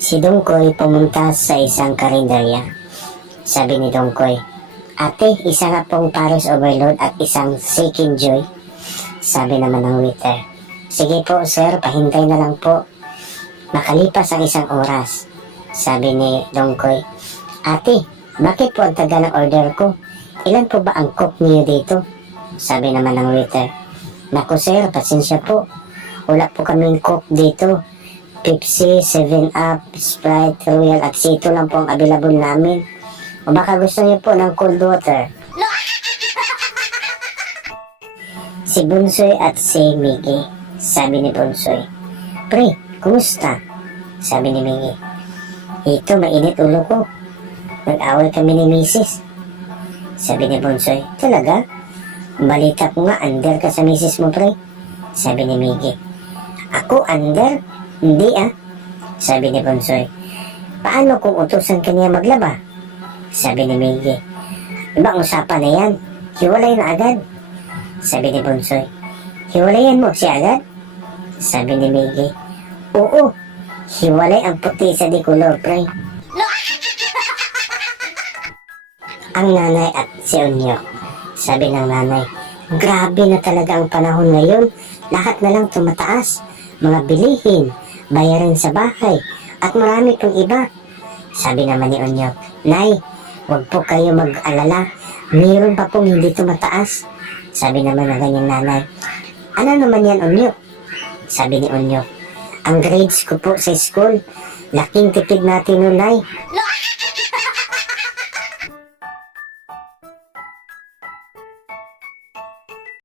Si Dongkoy pumunta sa isang karinderya. Sabi ni Dongkoy, "Ate, isa nga pong Paris Overload at isang Shaken Joy." Sabi naman ng waiter, "Sige po sir, pahintay na lang po." Makalipas ang isang oras, sabi ni Dongkoy, "Ate, bakit po ang tagal ng order ko? Ilan po ba ang cook niyo dito?" Sabi naman ng waiter, "Naku sir, pasensya po. Wala po kaming cook dito. Pepsi, 7-Up, Sprite, Royal at Cito lang po ang available namin. O baka gusto niyo po ng cold water." Si Bunsoy at si Miggy. Sabi ni Bunsoy, "Pre, kumusta?" Sabi ni Miggy, "Ito, mainit ulo ko. Nag-away kami ni Mrs." Sabi ni Bunsoy, "Talaga? Balita ko nga, under ka sa Mrs. mo, pre." Sabi ni Miggy, "Ako, under? Hindi ah." Sabi ni Bunsoy, "Paano kung utusan ka niya maglaba?" Sabi ni Miggy, "Ibang usapan na yan. Hiwalay na agad." Sabi ni Bunsoy, "Hiwalayan mo siya agad?" Sabi ni Miggy, "Oo, hiwalay ang puti sa dikulor, pre." Ang nanay at si Onyo. Sabi ng nanay, "Grabe na talaga ang panahon ngayon. Lahat na lang tumataas. Mga bilihin, bayarin sa bahay, at marami pang iba." Sabi naman ni Onyo, "Nay, huwag po kayo mag-alala. Mayroon pa pong hindi tumataas." Sabi naman ng kanyang nanay, "Ano naman yan, Onyo?" Sabi ni Onyo, "Ang grades ko po sa school. Laking tipid natin nun, Nay."